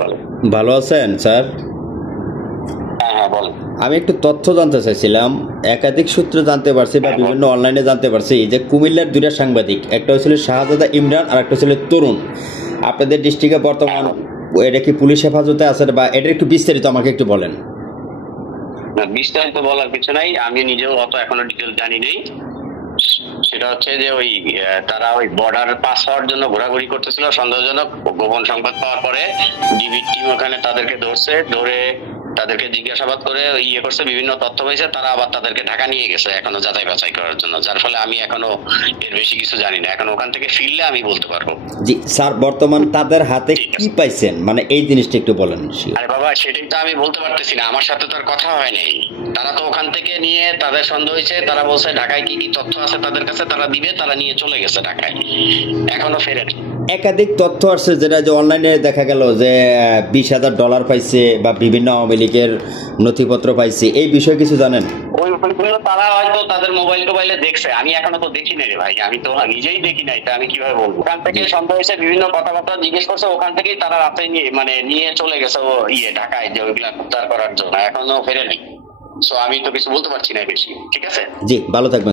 বলেন। ভালো আছেন স্যার? হ্যাঁ হ্যাঁ বলেন। আমি একটু তথ্য জানতে চাইছিলাম। একাধিক সূত্রে জানতে পারছি বা বিভিন্ন অনলাইনে জানতে পারছি যে কুমিল্লার দুইটা সাংবাদিক, একটা হচ্ছিল শাহজাদা ইমরান আর একটা হচ্ছিল তরুণ, আপনাদের ডিস্ট্রিক্টে বর্তমান এটা কি পুলিশ হেফাজতে আছে বা এটা একটু বিস্তারিত আমাকে একটু বলেন। না, বিস্তারিত বলার কিছু নাই, আমি নিজেও অত এখনো ডিটেল জানি নেই। সেটা হচ্ছে যে ওই তারা ওই বর্ডার পাস হওয়ার জন্য ঘোরাঘুরি করতেছিল সন্দেহজনক, গোপন সংবাদ পাওয়ার পরে ডিবি টিম ওখানে তাদেরকে ধরে তাদেরকে জিজ্ঞাসাবাদ করে ইয়ে করছে, বিভিন্ন তথ্য পেয়েছে, তারা আবার তাদেরকে ঢাকা নিয়ে গেছে এখনো যাচাই বাছাই করার জন্য, যার ফলে আমি এখনো এর বেশি কিছু জানি না। এখন ওখান থেকে ফিরলে আমি বলতে পারবো। জি স্যার, বর্তমান তাদের হাতে কি পাইছেন, মানে এই জিনিসটা একটু বলেন। আরে বাবা, সেটাই তো আমি বলতে পারতেছি না, আমার সাথে তো আর কথা হয় নাই। তারা তো ওখান থেকে নিয়ে তাদের সন্দেহ হয়েছে, তারা বলছে ঢাকায় কি কি তথ্য আছে তাদের কাছে তারা দিবে, তারা নিয়ে চলে গেছে ঢাকায়, এখনো ফেরেনি। একাধিক তথ্য আসছে যেটা যে অনলাইনে দেখা গেল যে $20,000 পাইছে বা বিভিন্ন আওয়ামী লীগের নথিপত্র পাইছে, এই বিষয়ে কিছু জানেন? ওইগুলো তারা হয়তো তাদের মোবাইলে দেখছে, আমি এখনো তো দেখি নাই রে ভাই, আমি তো নিজেই দেখি নাই, তা আমি কিভাবে বলবো। ওখান থেকে সন্দেহ হয়েছে, বিভিন্ন কথাবার্তা জিজ্ঞেস করছে, ওখান থেকেই তারা রাতে নিয়ে চলে গেছে ও ঢাকায়, যে ওইগুলা উদ্ধার করার জন্য, এখনো ফেরেনি। সো আমি তো কিছু বলতে পারছি না বেশি। ঠিক আছে, জি, ভালো থাকবেন।